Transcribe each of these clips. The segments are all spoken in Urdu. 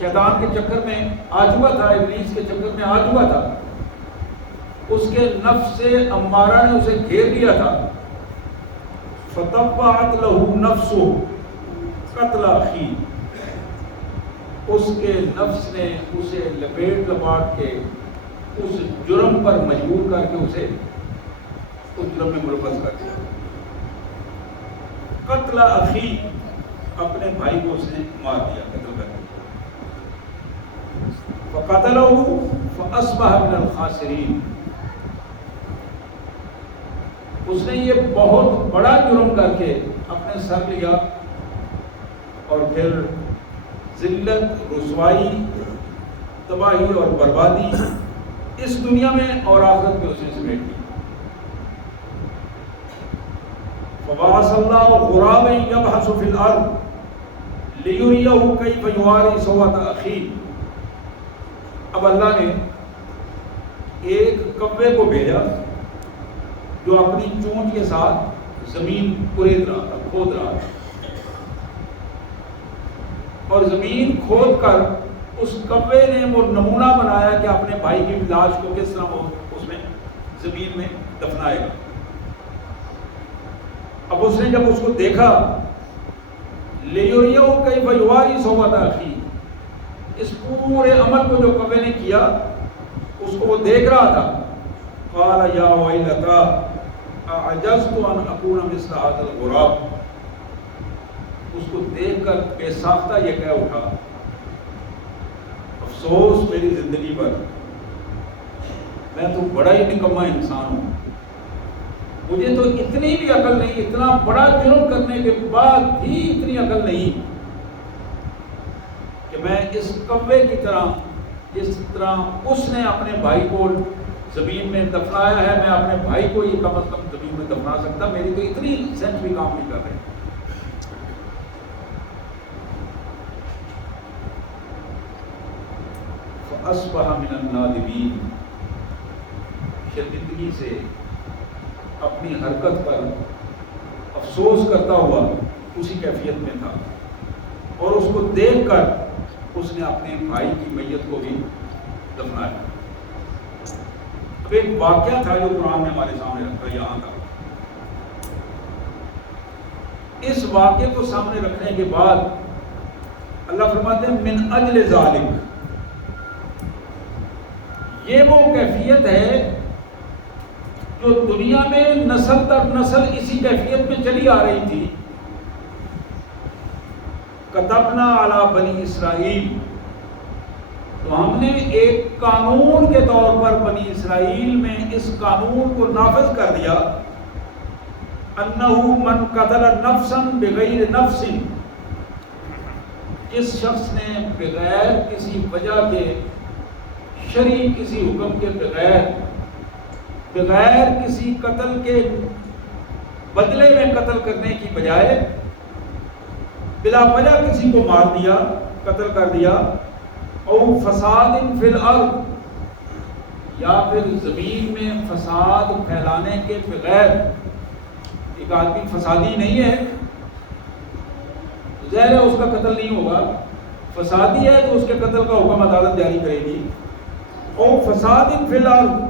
شیطان کے چکر میں آ چکا تھا، ابلیس کے چکر میں آ چکا تھا، اس کے نفس امارہ نے اسے گھیر لیا تھا. فَطَبَّعَتْ لَهُ نَفْسُهُ قَتْلَ أَخِيهِ، اس کے نفس نے اسے لپیٹ لپاٹ کے اس جرم پر مجبور کر کے اسے اس جرم میں ملوث کر دیا. قتل اخی، اپنے بھائی کو اس نے مار دیا، قتل کر دیا. فقتلہ فاصبح من الخاسرین، اس نے یہ بہت بڑا جرم کر کے اپنے سر لیا اور پھر ذلت، رسوائی، تباہی اور بربادی اس دنیا میں اور آخرت میں اسے سمیٹ لی. فبعث اللہ غرابا یبحث فی الارض لیریہ کیف یواری سوءۃ اخیہ، اب اللہ نے ایک کوے کو بھیجا جو اپنی چونچ کے ساتھ زمین کھود رہا اور زمین کھود کر اس کوے نے وہ نمونہ بنایا کہ اپنے بھائی کی لاش کو کس طرح وہ اس میں زمین میں دفنائے گا. اب اس نے جب اس کو دیکھا، لیریہ کیف یواری سوءۃ اخیہ، اس پورے عمل کو جو کوے نے کیا اس کو وہ دیکھ رہا تھا. قال یا ویلتیٰ اعجزت ان اکون مثل ھذا الغراب، اس کو دیکھ کر بے ساختہ یہ کہہ اٹھا، افسوس میری زندگی پر، میں تو بڑا ہی نکما انسان ہوں، مجھے تو اتنی بھی عقل نہیں، اتنا بڑا جرم کرنے کے بعد بھی اتنی عقل نہیں کہ میں اس کوے کی طرح، جس طرح اس نے اپنے بھائی کو زمین میں دفنایا ہے، میں اپنے بھائی کو یہ کم از کم زمین میں دفنا سکتا. میری تو اتنی سینس بھی کام نہیں کر رہی. فَأَصْبَحَ مِنَ النَّادِمِينَ، شرمندگی سے اپنی حرکت پر افسوس کرتا ہوا اسی کیفیت میں تھا، اور اس کو دیکھ کر اس نے اپنے بھائی کی میت کو بھی دفنایا. اب ایک واقعہ تھا جو قرآن نے ہمارے سامنے رکھا، یہاں تھا. اس واقعے کو سامنے رکھنے کے بعد اللہ فرماتے ہیں من اجل ذالک، یہ وہ کیفیت ہے جو دنیا میں نسل در نسل اسی کیفیت میں چلی آ رہی تھی. کتبنا علی بنی اسرائیل، تو ہم نے ایک قانون کے طور پر بنی اسرائیل میں اس قانون کو نافذ کر دیا، انہ من قتل نفسا بغیر نفس، جس شخص نے بغیر کسی وجہ کے، شرعی کسی حکم کے بغیر کسی قتل کے بدلے میں قتل کرنے کی بجائے بلا وجہ کسی کو مار دیا، قتل کر دیا، او فساد فی الارض، یا پھر زمین میں فساد پھیلانے کے بغیر، ایک آدمی فسادی نہیں ہے ظاہر ہے اس کا قتل نہیں ہوگا، فسادی ہے تو اس کے قتل کا حکم عدالت جاری کرے گی. او فساد فی الارض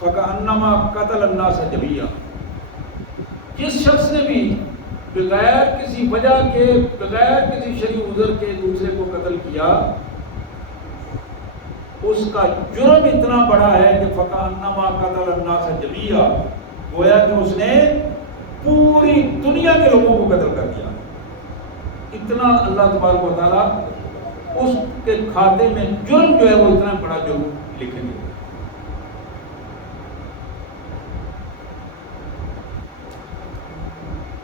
فکأنما قتل الناس جمیعا، جس شخص نے بھی بغیر کسی وجہ کے، بغیر کسی شرعی عذر کے دوسرے کو قتل کیا، اس کا جرم اتنا بڑا ہے کہ فکأنما قتل الناس جمیعا، گویا کہ اس نے پوری دنیا کے لوگوں کو قتل کر دیا. اتنا اللہ تبارک و تعالیٰ اس کے کھاتے میں جرم جو ہے وہ اتنا بڑا جرم لکھیں گے.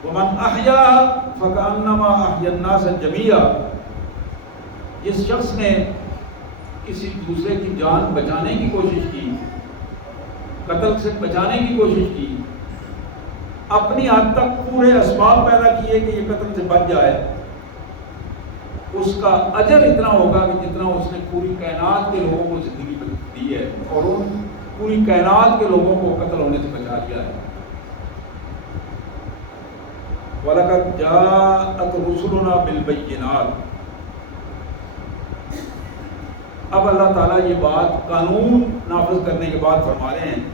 ومن احیا فکأنما احیا الناس جمیعا، جس شخص نے کسی دوسرے کی جان بچانے کی کوشش کی، قتل سے بچانے کی کوشش کی، اپنی حد تک پورے اسباب پیدا کیے کہ یہ قتل سے بچ جائے، اس کا اجر اتنا ہوگا کہ جتنا اس نے پوری کائنات کے لوگوں کو زندگی دی ہے اور ان پوری کائنات کے لوگوں کو قتل ہونے سے بچا لیا ہے. وَلَقَدْ جَاءَتْ رُسُلُنَا بِالْبَيِّنَاتِ، اب اللہ تعالیٰ یہ بات قانون نافذ کرنے کے بعد فرما رہے ہیں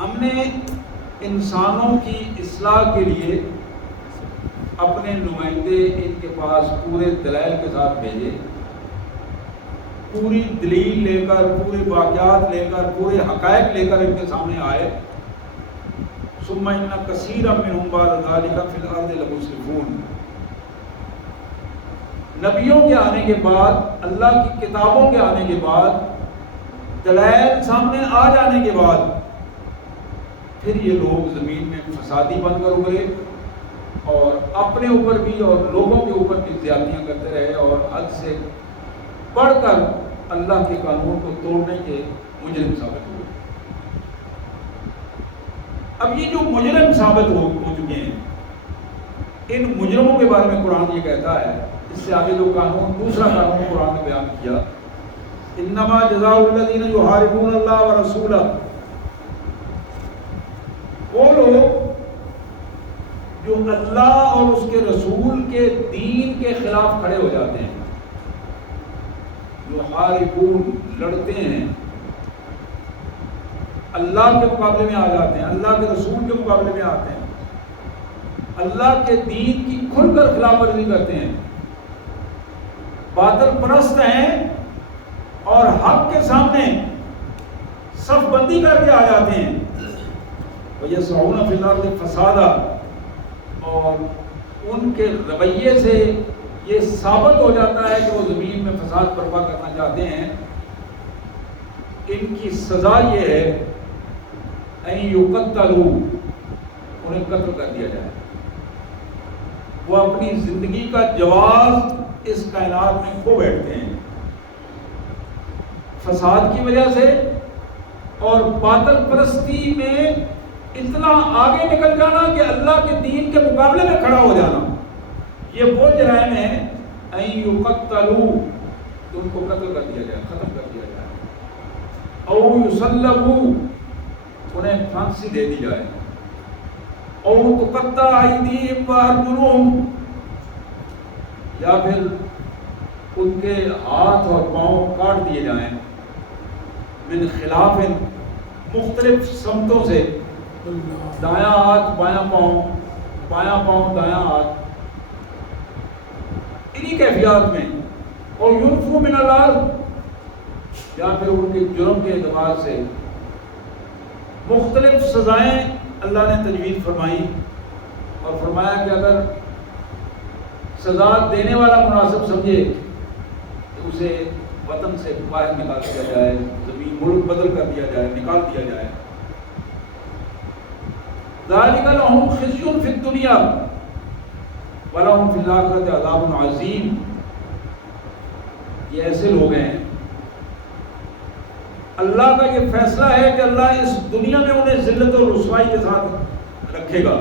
ہم نے انسانوں کی اصلاح کے لیے اپنے نمائندے ان کے پاس پورے دلائل کے ساتھ بھیجے، پوری دلیل لے کر، پورے واقعات لے کر، پورے حقائق لے کر ان کے سامنے آئے۔ ثم ان کثیرا منهم بعد ذلك فی الارض لمسرفون، نبیوں کے آنے کے بعد، اللہ کی کتابوں کے آنے کے بعد، دلائل سامنے آ جانے کے بعد، پھر یہ لوگ زمین میں فسادی بن کر ابھرے اور اپنے اوپر بھی اور لوگوں کے اوپر بھی زیادتیاں کرتے رہے اور حد سے بڑھ کر اللہ کے قانون کو توڑنے کے مجرم ثابت ہوئے۔ اب یہ جو مجرم ثابت ہو چکے ہیں، ان مجرموں کے بارے میں قرآن یہ کہتا ہے، اس سے آگے جو قانون، دوسرا قانون قرآن نے بیان کیا، انما جزاء الذین یحاربون اللہ ورسولہ، وہ لوگ جو اللہ اور اس کے رسول کے دین کے خلاف کھڑے ہو جاتے ہیں، جو حاربون، لڑتے ہیں، اللہ کے مقابلے میں آ جاتے ہیں، اللہ کے رسول کے مقابلے میں آتے ہیں، اللہ کے دین کی کھل کر خلاف ورزی کرتے ہیں، باطل پرست ہیں اور حق کے سامنے صف بندی کر کے آ جاتے ہیں، وَيَسْعُونَ فِي الْأَرْضِ فَسَادًا، اور ان کے رویے سے یہ ثابت ہو جاتا ہے کہ وہ زمین میں فساد برپا کرنا چاہتے ہیں۔ ان کی سزا یہ ہے اَن يُقَتَّلُوا، انہیں قتل کر دیا جائے۔ وہ اپنی زندگی کا جواز اس کائنات میں کھو بیٹھتے ہیں فساد کی وجہ سے اور باطل پرستی میں اتنا آگے نکل جانا کہ اللہ کے دین کے مقابلے میں کھڑا ہو جانا، یہ وہ جرائم ہیں اَن يُقَتَّلُوا، تو ان کو قتل کر دیا جائے، ختم کر دیا جائے، او يُصَلَّبُوا، انہیں پھانسی دے دی جائے، او تُقَطَّعَ أَيْدِيهِمْ وَأَرْجُلُهُمْ، یا پھر ان کے ہاتھ اور پاؤں کاٹ دیے جائیں، من خلاف، مختلف سمتوں سے، دایاں ہاتھ بایاں پاؤں، بایاں پاؤں دایاں ہاتھ، انہی کیفیات میں، اور ينفوا من الارض، یا پھر ان کے جرم کے اعتبار سے مختلف سزائیں اللہ نے تجویز فرمائی اور فرمایا کہ اگر سزا دینے والا مناسب سمجھے تو اسے وطن سے باہر نکال دیا جائے، زمین ملک بدل کر دیا جائے، نکال دیا جائے۔ ذَلِكَ لَهُمْ خِزْيٌ فِي الدُّنْيَا وَلَهُمْ فِي الْآخِرَةِ عَذَابٌ عَظِيمٌ، یہ ایسے لوگ ہیں، اللہ کا یہ فیصلہ ہے کہ اللہ اس دنیا میں انہیں ذلت اور رسوائی کے ساتھ رکھے گا،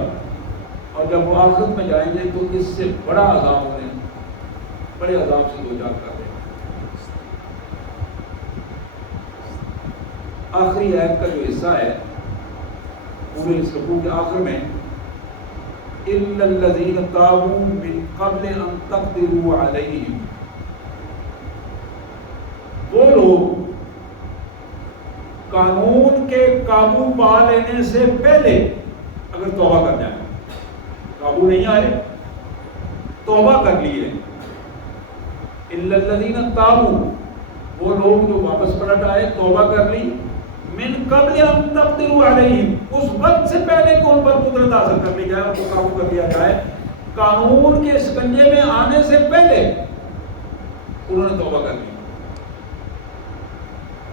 اور جب وہ آخرت میں جائیں گے تو اس سے بڑا عذاب انہیں، بڑے عذاب سے دوچار کر دیں۔ آخری آیت کا جو حصہ ہے پورے اس رکوع کے آخر میں، إِلَّا الَّذِينَ تَابُوا مِن قَبْلِ أَن تَقْدِرُوا عَلَيْهِمْ، وہ لوگ قانون کے قابو پا لینے سے پہلے اگر توبہ کر جائیں، قابو نہیں آئے، توبہ کر لیے، إِلَّا الَّذِينَ تَابُوا، وہ لوگ جو واپس پلٹ آئے، توبہ کر لی، من قبل ان تقدروا علیہم، اس وقت سے پہلے کہ ان پر قدرت حاصل کر لی جائے، ان کو قابو کر لیا جائے، قانون کے شکنجے میں آنے سے پہلے انہوں نے توبہ کر لی،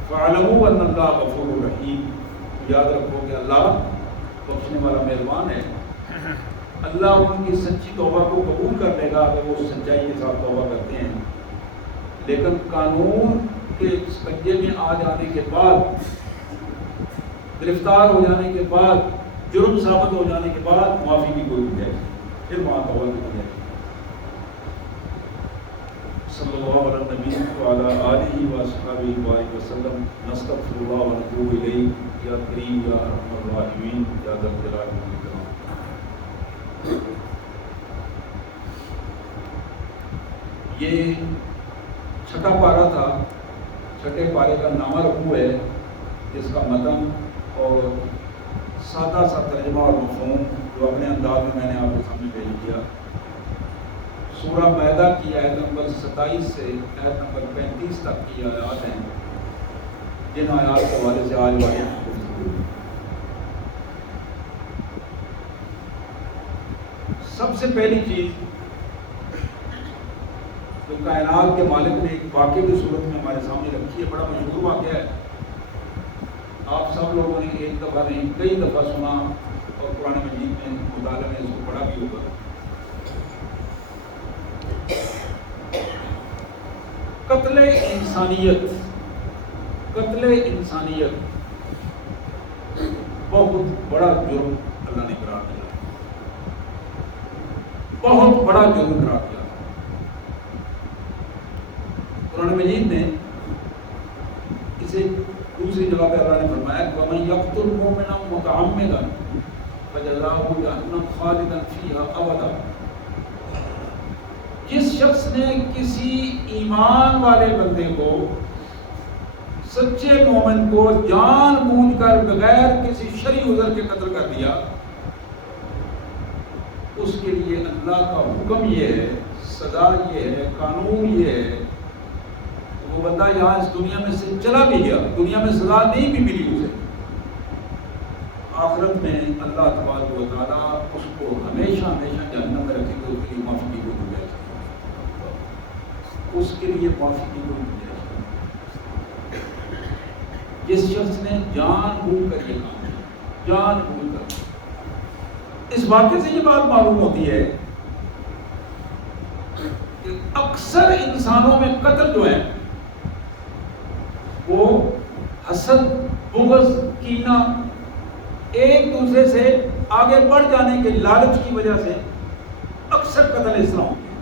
فَاعْلَمُوا أَنَّ اللَّهَ غَفُورٌ رَحِيمٌ، یاد رکھو کہ اللہ بخشنے والا مہربان ہے، اللہ ان کی سچی توبہ کو قبول کر لے گا اگر وہ سچائی کے ساتھ توبہ کرتے ہیں، لیکن قانون کے شکنجے میں آ جانے کے بعد، گرفتار ہو جانے کے بعد، جرم ثابت ہو جانے کے بعد معافی کی کوئی گنجائش نہیں، پھر وہاں توبہ کی گنجائش۔ صلی اللہ علیہ نبی وعلی آلہ وصحبہ وبارک وسلم، نستغفر اللہ ونتوب الیہ، یا کریم یا ارحم الراحمین یا ذا الجلال والاکرام۔ یہ چھٹا پارہ تھا، چھٹے پارے کا نامہ رکوع ہے، جس کا متن اور سادہ سا ترجمہ اور مفہوم جو اپنے انداز میں نے آپ کے سامنے پیش کیا۔ سورہ مائدہ کی آیت نمبر 27 سے آیت نمبر 35 تک کی آیات ہیں، جن آیات کے حوالے سے آج والی گفتگو۔ سب سے پہلی چیز جو کائنات کے مالک نے ایک واقعے کی صورت میں ہمارے سامنے رکھی ہے، بڑا مشہور واقعہ ہے، آپ سب لوگوں نے ایک دفعہ نہیں کئی دفعہ سنا اور قرآن مجید میں مطالعہ میں اس کو پڑھا بھی ہوگا۔ قتل انسانیت، قتل انسانیت بہت بڑا جرم اللہ نے قرار دیا، بہت بڑا جرم قرار دیا۔ قرآن مجید نے اسے دوسری جگہ پہ اللہ نے فرمایا وَمَن يَقْتُلْ مُؤْمِنًا مُتَعَمِّدًا فَجَزَاؤُهُ جَهَنَّمُ خَالِدًا فِيهَا أَبَدًا، جس شخص نے کسی ایمان والے بندے کو، سچے مومن کو جان بوجھ کر بغیر کسی شرعی عذر کے قتل کر دیا، اس کے لیے اللہ کا حکم یہ ہے، سزا یہ ہے، قانون یہ ہے، وہ بندہ یہاں اس دنیا میں سے چلا بھی گیا، دنیا میں سزا نہیں بھی ملی اسے، آخرت میں اللہ تبارک و تعالیٰ اس کو ہمیشہ ہمیشہ جہنم میں رکھے گا، اس کے لیے معافی کی کوئی گنجائش نہیں، اس کے لیے معافی کی کوئی گنجائش نہیں۔ جس شخص نے جان بوجھ کر یہ کام کیا، جان بوجھ کر، اس واقعے سے یہ بات معلوم ہوتی ہے کہ اکثر انسانوں میں قتل جو ہے وہ حسد، بغض، کینہ، ایک دوسرے سے آگے بڑھ جانے کے لالچ کی وجہ سے اکثر قتل اس طرح ہوتے ہیں۔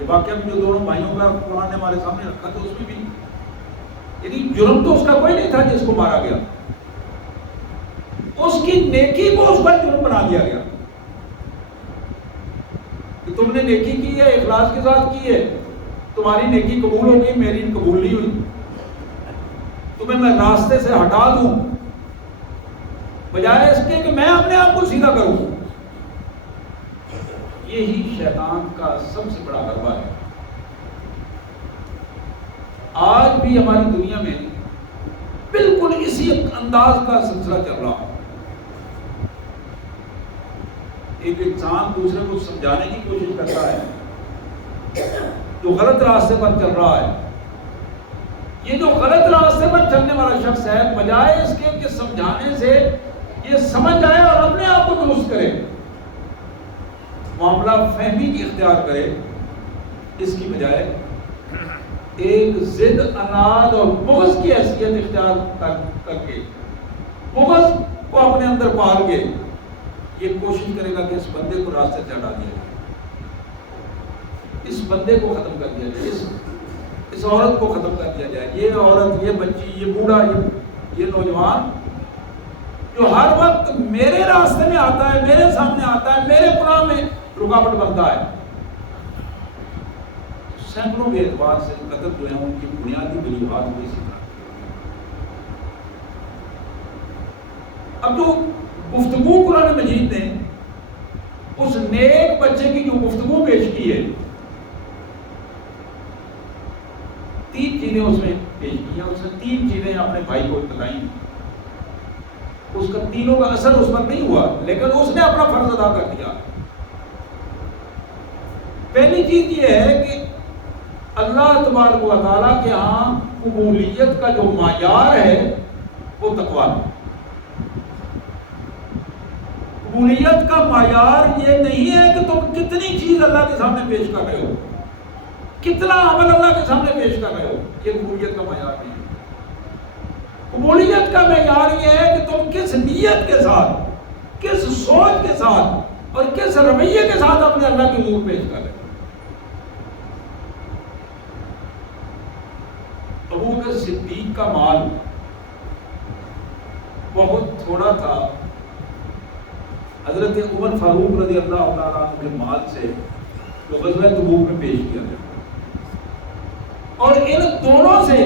یہ واقعہ جو دونوں بھائیوں کا قرآن نے ہمارے سامنے رکھا تھا، اس میں بھی یعنی جرم تو اس کا کوئی نہیں تھا جس کو مارا گیا، اس کی نیکی کو اس پر جرم بنا دیا گیا کہ تم نے نیکی کی ہے، اخلاص کے ساتھ کی ہے، تمہاری نیکی قبول ہوگی، میری قبول نہیں ہوئی، تمہیں میں راستے سے ہٹا دوں، بجائے اس کے کہ میں اپنے آپ کو سیدھا کروں۔ یہی شیطان کا سب سے بڑا غلبہ ہے۔ آج بھی ہماری دنیا میں بالکل اسی انداز کا سلسلہ چل رہا ہے۔ ایک انسان دوسرے کو سمجھانے کی کوشش کرتا ہے جو غلط راستے پر چل رہا ہے، یہ جو غلط راستے پر چلنے والا شخص ہے، بجائے اس کے سمجھانے سے یہ سمجھ جائے اور اپنے آپ کو درست کرے، معاملہ فہمی کی اختیار کرے، اس کی بجائے ایک ضد، اناد اور بغض کی حیثیت اختیار کر کے، بغض کو اپنے اندر پال کے یہ کوشش کرے گا کہ اس بندے کو راستے سے ہٹا دیا جائے، اس بندے کو ختم کر دیا جائے، اس عورت کو ختم کر دیا جائے، یہ عورت، یہ بچی، یہ بوڑھا، یہ نوجوان جو ہر وقت میرے راستے میں آتا ہے، میرے سامنے آتا ہے، میرے پناہ میں رکاوٹ بنتا ہے، سینکڑوں کے اعتبار سے قتل جو ہے ان کی بنیادی وجوہات بھی اسی طرح۔ اب جو گفتگو قرآن مجید نے اس نیک بچے کی جو گفتگو پیش کی ہے، تین چیزیں اس میں پیش کی ہیں، اس نے تین چیزیں اپنے بھائی کو بتائیں، اس کا تینوں کا اثر اس پر نہیں ہوا، لیکن اس نے اپنا فرض ادا کر دیا۔ پہلی چیز یہ ہے کہ اللہ تبارک و تعالیٰ کے ہاں قبولیت کا جو معیار ہے وہ تقویٰ ہے۔ قبولیت کا معیار یہ نہیں ہے کہ تم کتنی چیز اللہ کے سامنے پیش کر رہے ہو، کتنا عمل اللہ کے سامنے پیش کر رہے ہو، یہ قبولیت کا معیار نہیں ہے۔ قبولیت کا معیار یہ ہے کہ تم کس نیت کے ساتھ، کس سوچ کے ساتھ اور کس رویے کے ساتھ اپنے اللہ کی حضور پیش کر رہے ہو۔ ابو بکر صدیق کا مال بہت تھوڑا تھا، حضرت عمر فاروق رضی اللہ تعالیٰ عنہ کے مال سے جو غزوہ تبوک میں پیش کیا گیا، اور ان دونوں سے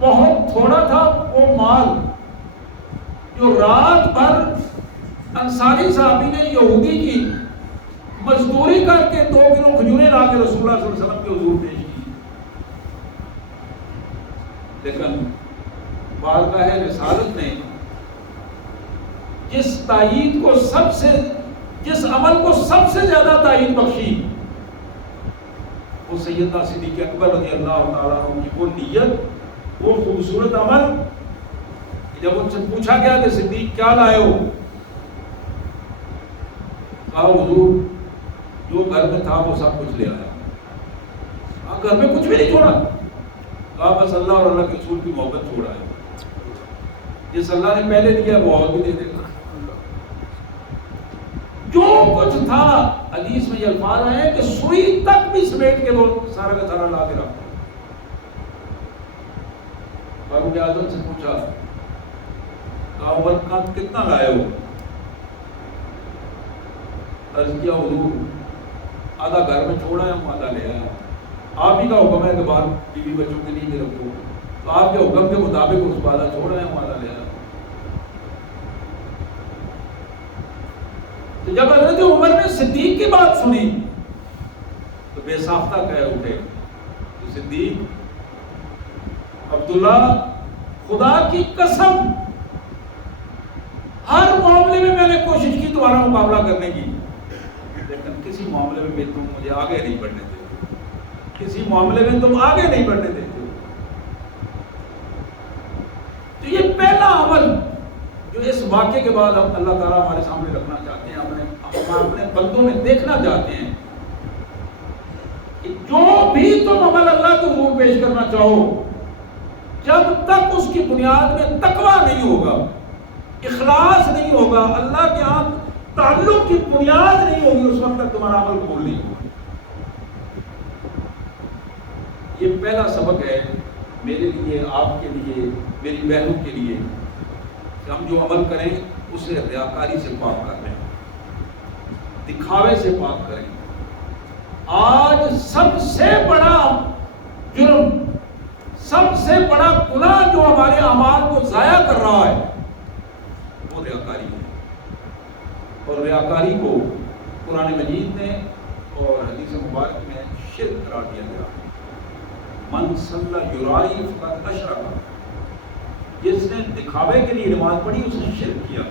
بہت تھوڑا تھا وہ مال جو رات بھر انصاری صحابی نے یہودی کی مزدوری کر کے 2 کلو کھجوریں لا کے رسول اللہ صلی اللہ علیہ وسلم کے حضور پیش کی. لیکن بارگاہ رسالت نے جس عمل کو سب سے زیادہ تائید بخشی وہ سیدنا صدیق اکبر رضی اللہ تعالیٰ عنہ کی وہ نیت، وہ خوبصورت عمل. جب ان سے پوچھا گیا کہ صدیق کیا لائے ہو، کہا حضور جو گھر میں تھا وہ سب کچھ لے آیا. گھر میں کچھ بھی نہیں چھوڑا. کہا بس اللہ اور اللہ کے رسول کی محبت چھوڑا ہے. جس اللہ نے پہلے دیا وہ اور بھی دے دے گا. جو کچھ تھا، حدیث میں یہ الفاظ ہیں کہ سوئی تک بھی سمیٹ کے وہ سارا کا سارا لا کے رکھا. فاروق اعظم سے پوچھا، کہا عمر کا کتنا لائے ہو؟ عرض کیا حضور آدھا گھر میں چھوڑا ہے، ہم آدھا لے آیا. آپ ہی کا حکم ہے کہ بار بیوی بچوں کے لیے رکھو، تو آپ کے حکم کے مطابق اس کو آدھا چھوڑا ہے، ہم آدھا لے آیا. تو جب حضرت عمر نے صدیق کی بات سنی تو بے ساختہ کہہ اٹھے کہ صدیق، عبداللہ خدا کی قسم ہر معاملے میں میں نے کوشش کی تمہارا مقابلہ کرنے کی، لیکن کسی معاملے میں تم مجھے آگے نہیں بڑھنے دیتے، کسی معاملے میں تم آگے نہیں بڑھنے دیتے. تو یہ پہلا عمل جو اس واقعے کے بعد ہم اللہ تعالیٰ ہمارے سامنے رکھنا چاہتے ہیں، اپنے بندوں میں دیکھنا چاہتے ہیں کہ جو بھی تم عمل اللہ کے حضور پیش کرنا چاہو، جب تک اس کی بنیاد میں تقویٰ نہیں ہوگا، اخلاص نہیں ہوگا، اللہ کے ہاں تعلق کی بنیاد نہیں ہوگی، اس وقت تک تمہارا عمل قبول نہیں ہوگا. یہ پہلا سبق ہے میرے لیے، آپ کے لیے، میری بہنوں کے لیے، کہ ہم جو عمل کریں اسے ریاکاری سے پاک کر لیں، دکھاوے سے پاک کریں. آج سب سے بڑا جرم، سب سے بڑا گناہ جو ہمارے اعمال کو ضائع کر رہا ہے وہ ریاکاری ہے. اور ریاکاری کو قرآن مجید نے اور حدیث مبارک میں شرک قرار دیا گیا. من صلی یرائی فقد اشرک، جس نے دکھاوے کے لیے نماز پڑھی اس نے شرک کیا،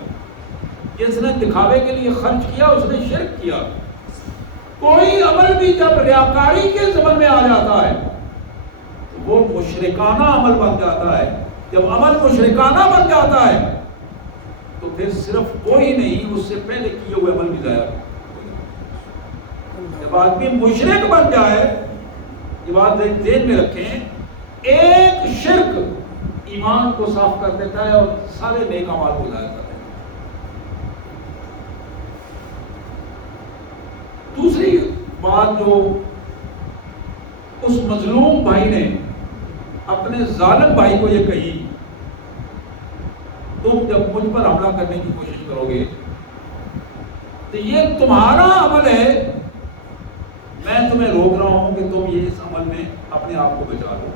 جس نے دکھاوے کے لیے خرچ کیا اس نے شرک کیا. کوئی عمل بھی جب ریاکاری کے ضمن میں آ جاتا ہے تو وہ مشرکانہ عمل بن جاتا ہے. جب عمل مشرکانہ بن جاتا ہے تو پھر صرف وہی نہیں، اس سے پہلے کیے ہوئے عمل بھی ضائع. جب آدمی مشرک بن جائے، یہ بات ذہن میں رکھیں، ایک شرک ایمان کو صاف کر دیتا ہے اور سارے نیک اعمال کو ضائع کر دیتا ہے. دوسری بات جو اس مظلوم بھائی نے اپنے ظالم بھائی کو یہ کہی، تم جب مجھ پر حملہ کرنے کی کوشش کرو گے تو یہ تمہارا عمل ہے، میں تمہیں روک رہا ہوں کہ تم یہ اس عمل میں اپنے آپ کو بچا لو.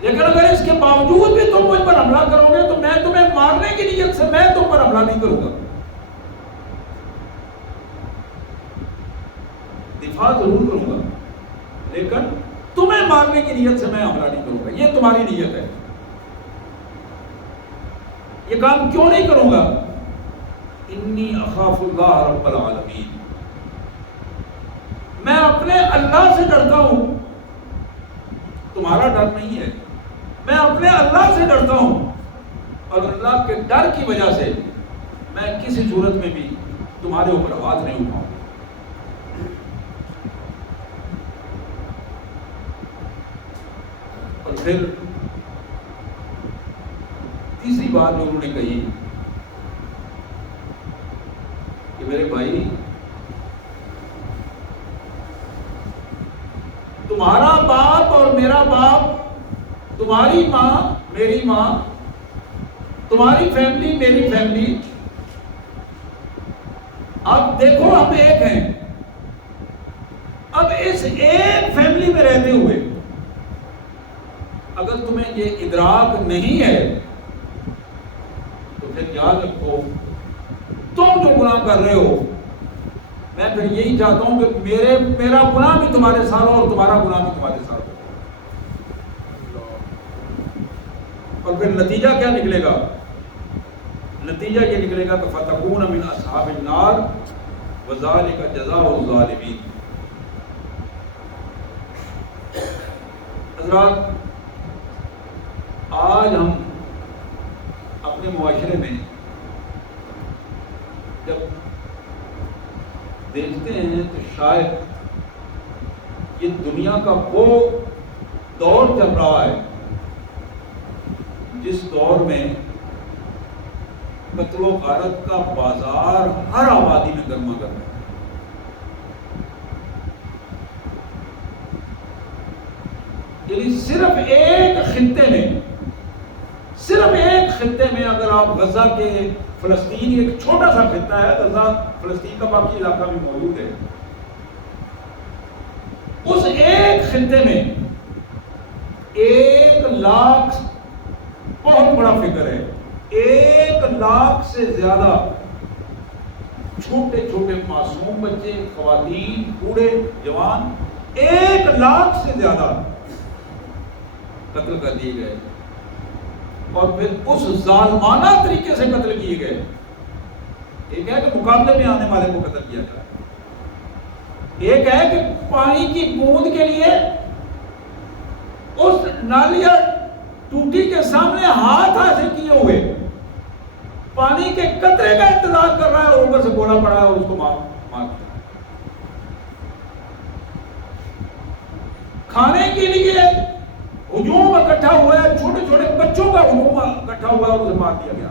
لیکن اگر اس کے باوجود بھی تم مجھ پر حملہ کرو گے تو میں تمہیں مارنے کی نیت سے میں تم پر حملہ نہیں کروں گا. دفاع ضرور کروں گا لیکن تمہیں مارنے کی نیت سے میں حملہ نہیں کروں گا. یہ تمہاری نیت ہے. یہ کام کیوں نہیں کروں گا؟ انی اخاف اللہ رب العالمین، میں اپنے اللہ سے ڈرتا ہوں، تمہارا ڈر نہیں ہے. میں اپنے اللہ سے ڈرتا ہوں اور اللہ کے ڈر کی وجہ سے میں کسی صورت میں بھی تمہارے اوپر ہاتھ نہیں اٹھاؤں. اور پھر تیسری بات جو انہوں نے کہی کہ میرے بھائی، تمہارا باپ اور میرا باپ، تمہاری ماں میری ماں، تمہاری فیملی میری فیملی، اب دیکھو ہم ایک ہیں. اب اس ایک فیملی میں رہتے ہوئے اگر تمہیں یہ ادراک نہیں ہے تو پھر یاد رکھو تم جو گناہ کر رہے ہو، میں پھر یہی چاہتا ہوں کہ میرا گناہ بھی تمہارے ساتھ ہو اور تمہارا گناہ بھی تمہارے ساتھ ہو۔ اور پھر نتیجہ کیا نکلے گا؟ نتیجہ یہ نکلے گا کہ فتکون من اصحاب النار وذالک جزاء الظالمین۔ حضرات، آج ہم اپنے معاشرے میں جب دیکھتے ہیں تو شاید یہ دنیا کا وہ دور چل رہا ہے جس دور میں قتل و غارت کا بازار ہر آبادی میں گرما گرم ہے۔ یعنی صرف ایک خطے میں اگر آپ غزہ کے فلسطین ایک چھوٹا سا خطہ ہے، غزہ فلسطین کا باقی علاقہ بھی موجود ہے، اس ایک خطے میں 1,00,000 بہت بڑا فگر ہے، 1,00,000 سے زیادہ چھوٹے چھوٹے معصوم بچے، خواتین، بوڑھے، جوان، 1,00,000 سے زیادہ قتل کر دیے گئے، اور پھر اس ظالمانہ طریقے سے قتل کیے گئے۔ ایک ہے کہ مقابلے میں آنے والے کو قتل کیا جائے، ایک ہے کہ پانی کی بوند کے لیے اس نالی یا ٹوٹی کے سامنے ہاتھ ایسے کیے ہوئے پانی کے قطرے کا انتظار کر رہا ہے اور اوپر سے گولا پڑا ہے اور اس کو مار دیا۔ کھانے کے لیے ہجوم اکٹھا ہوا ہے، چھوٹے چھوٹے بچوں کا ہجوم اکٹھا ہوا ہے اور اسے مار دیا گیا۔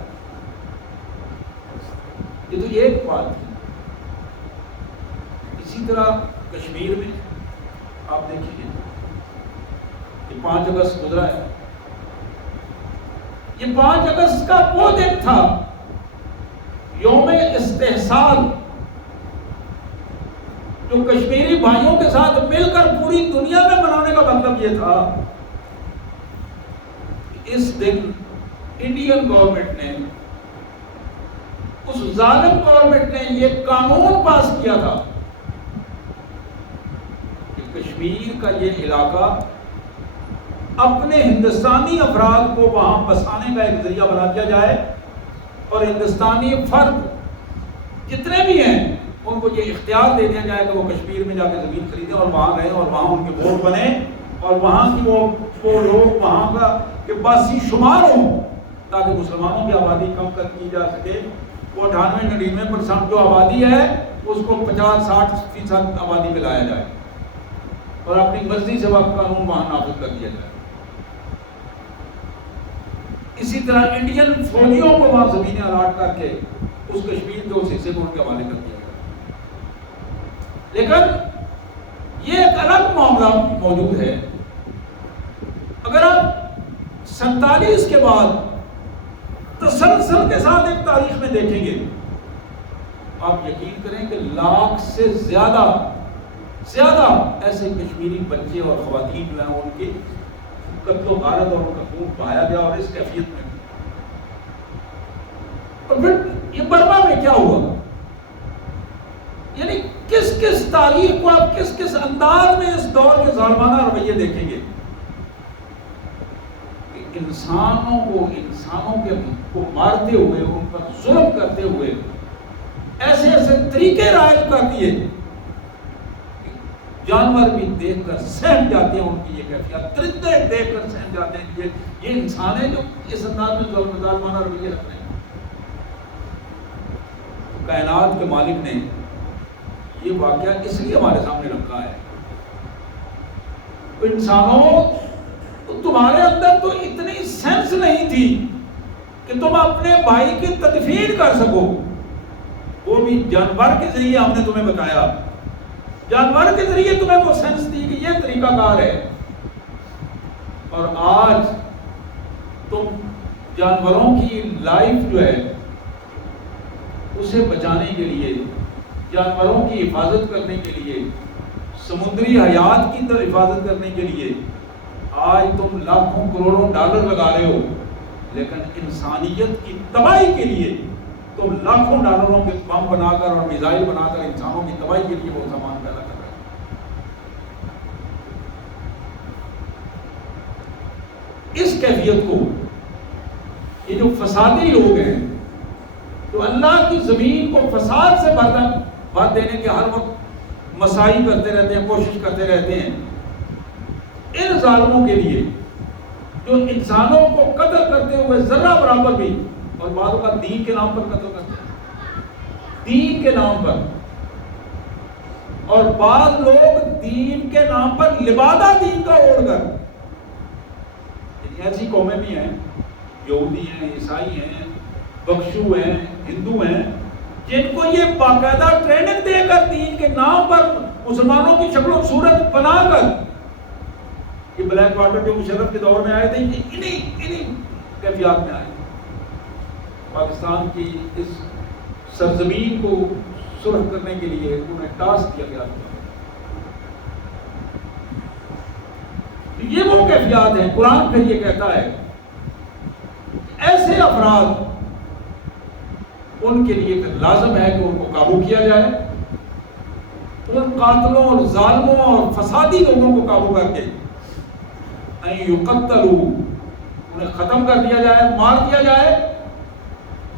یہ تو ایک بات ہے۔ اسی طرح کشمیر میں آپ دیکھیے، یہ 5 اگست گزرا ہے، یہ 5 اگست کا وہ دن تھا، یوم استحصال، جو کشمیری بھائیوں کے ساتھ مل کر پوری دنیا میں منانے کا مطلب یہ تھا کہ اس دن انڈین گورنمنٹ نے، اس ظالم گورنمنٹ نے یہ قانون پاس کیا تھا کہ کشمیر کا یہ علاقہ اپنے ہندوستانی افراد کو وہاں بسانے کا ایک ذریعہ بنا دیا جائے، اور ہندوستانی فرد جتنے بھی ہیں ان کو یہ اختیار دے دیا جائے کہ وہ کشمیر میں جا کے زمین خریدیں اور وہاں رہیں اور وہاں ان کے ووٹ بنے اور وہاں کی وہ لوگ وہاں کا کہ باسی شمار ہوں، تاکہ مسلمانوں کی آبادی کم کر کی جا سکے۔ وہ 98-99% جو آبادی ہے اس کو 50-60% آبادی میں لایا جائے اور اپنی مرضی سے وقت قانون وہاں نافذ کر دیا جائے۔ اسی طرح انڈین فوجیوں کو وہاں زمینیں الاٹ کر کے اس کشمیر کے اس حصے کو ان کے حوالے کر دیا گیا۔ لیکن یہ ایک الگ معاملہ موجود ہے۔ اگر آپ 47 کے بعد تسلسل کے ساتھ ایک تاریخ میں دیکھیں گے، آپ یقین کریں کہ 1,00,000 سے زیادہ ایسے کشمیری بچے اور خواتین جو ہیں ان کی قتل و غارت اور ان کا خون بہایا گیا، اور اس کیفیت میں۔ اور پھر یہ برما میں کیا ہوا؟ یعنی کس تاریخ کو آپ کس انداز میں اس دور کے ظالمانہ رویے دیکھیں گے کہ انسانوں کو مارتے ہوئے، ان پر ظلم کرتے ہوئے ایسے طریقے رائج کر دیے، جانور بھی دیکھ کر سہم جاتے ہیں ان کی یہ کیفیت، درندے دیکھ کر سہم جاتے ہیں کہ یہ انسان ہے جو اس انداز میں ظالمانہ رویے رکھ رہے ہیں۔ کائنات کے مالک نے یہ واقعہ اس لیے ہمارے سامنے رکھا ہے، انسانوں تمہارے اندر تو اتنی سینس نہیں تھی کہ تم اپنے بھائی کی تدفین کر سکو، وہ بھی جانور کے ذریعے ہم نے تمہیں بتایا، جانور کے ذریعے تمہیں وہ سینس دی کہ یہ طریقہ کار ہے، اور آج تم جانوروں کی لائف جو ہے اسے بچانے کے لیے، جانوروں کی حفاظت کرنے کے لیے سمندری حیات کی حفاظت کرنے کے لیے آج تم لاکھوں کروڑوں ڈالر لگا رہے ہو، لیکن انسانیت کی تباہی کے لیے تم لاکھوں ڈالروں کے بم بنا کر اور میزائل بنا کر انسانوں کی تباہی کے لیے وہ سامان پیدا کر رہے ہیں۔ اس کیفیت کو یہ جو فسادی لوگ ہیں، تو اللہ کی زمین کو فساد سے بھر دینے کے ہر وقت مساعی کرتے رہتے ہیں، کوشش کرتے رہتے ہیں، ان ظالموں کے لیے جو انسانوں کو قتل کرتے ہوئے ذرہ برابر بھی، اور بعضوں کا دین کے نام پر قتل کرتے ہیں، دین کے نام پر، اور بعض لوگ دین کے نام پر لبادہ دین کا اوڑھ کر، ایسی قومیں بھی ہیں، یہودی ہیں، عیسائی ہیں، بخشو ہیں، ہندو ہیں، جن کو یہ باقاعدہ ٹریننگ دے کر دین کے نام پر مسلمانوں کی شکل و صورت بنا کر، یہ بلیک واٹر جو مشرف کے دور میں آئے تھے، انہی کیفیات میں آئے۔ پاکستان کی اس سرزمین کو سرخ کرنے کے لیے انہیں ٹاسک کیا گیا تھا۔ یہ وہ کیفیات ہیں۔ قرآن پھر یہ کہتا ہے ایسے افراد، ان کے لیے لازم ہے کہ ان کو قابو کیا جائے، ان قاتلوں اور ظالموں اور فسادی لوگوں کو قابو کر کے ان یقتلوا، انہیں ختم کر دیا جائے، مار دیا جائے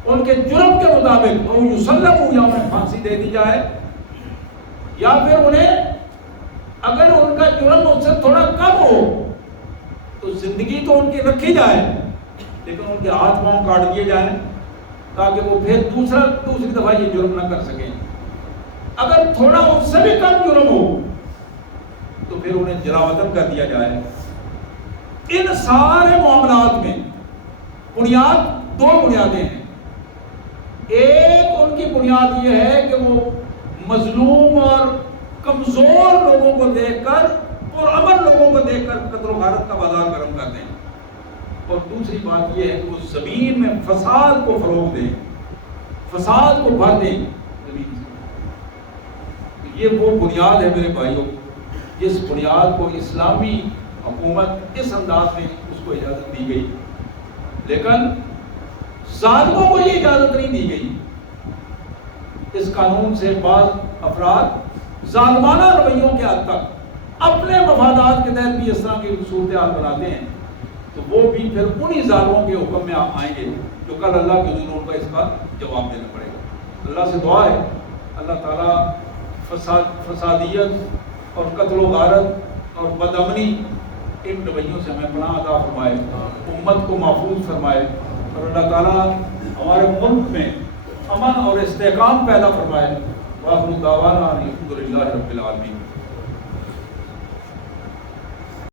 ان کے جرم کے مطابق، او یسلموا، یا انہیں پھانسی دے دی جائے، یا پھر انہیں اگر ان کا جرم ان سے تھوڑا کم ہو تو زندگی تو ان کی رکھی جائے، لیکن ان کے ہاتھ پاؤں کاٹ دیے جائیں تاکہ وہ پھر دوسری دفعہ یہ جرم نہ کر سکیں۔ اگر تھوڑا ان سے بھی کم جرم ہو تو پھر انہیں جلا وطن کر دیا جائے۔ ان سارے معاملات میں دو بنیادیں ہیں۔ ایک ان کی بنیاد یہ ہے کہ وہ مظلوم اور کمزور لوگوں کو دیکھ کر اور امن لوگوں کو دیکھ کر قتل و غارت کا بازار گرم کر دیں، اور دوسری بات یہ ہے کہ وہ زمین میں فساد کو فروغ دیں، فساد کو بھر دیں زمین سے۔ یہ وہ بنیاد ہے میرے بھائیوں، جس بنیاد کو اسلامی حکومت اس انداز میں اس کو اجازت دی گئی، لیکن ظالموں کو یہ اجازت نہیں دی گئی۔ اس قانون سے بعض افراد ظالمانہ رویوں کے حد تک اپنے مفادات کے تحت بھی اس طرح کی صورتحال بناتے ہیں، تو وہ بھی پھر انہی ظالموں کے حکم میں آئیں گے جو کل اللہ کے حضور ان کا اس کا جواب دینا پڑے گا۔ اللہ سے دعا ہے اللہ تعالیٰ فسادیت اور قتل و غارت اور بدامنی ان رویوں سے ہمیں پناہ عطا فرمائے، امت کو محفوظ فرمائے، اور اللہ تعالیٰ ہمارے ملک میں امن اور استحکام پیدا فرمائے۔ وآخر دعوانا الحمد للہ رب العالمین۔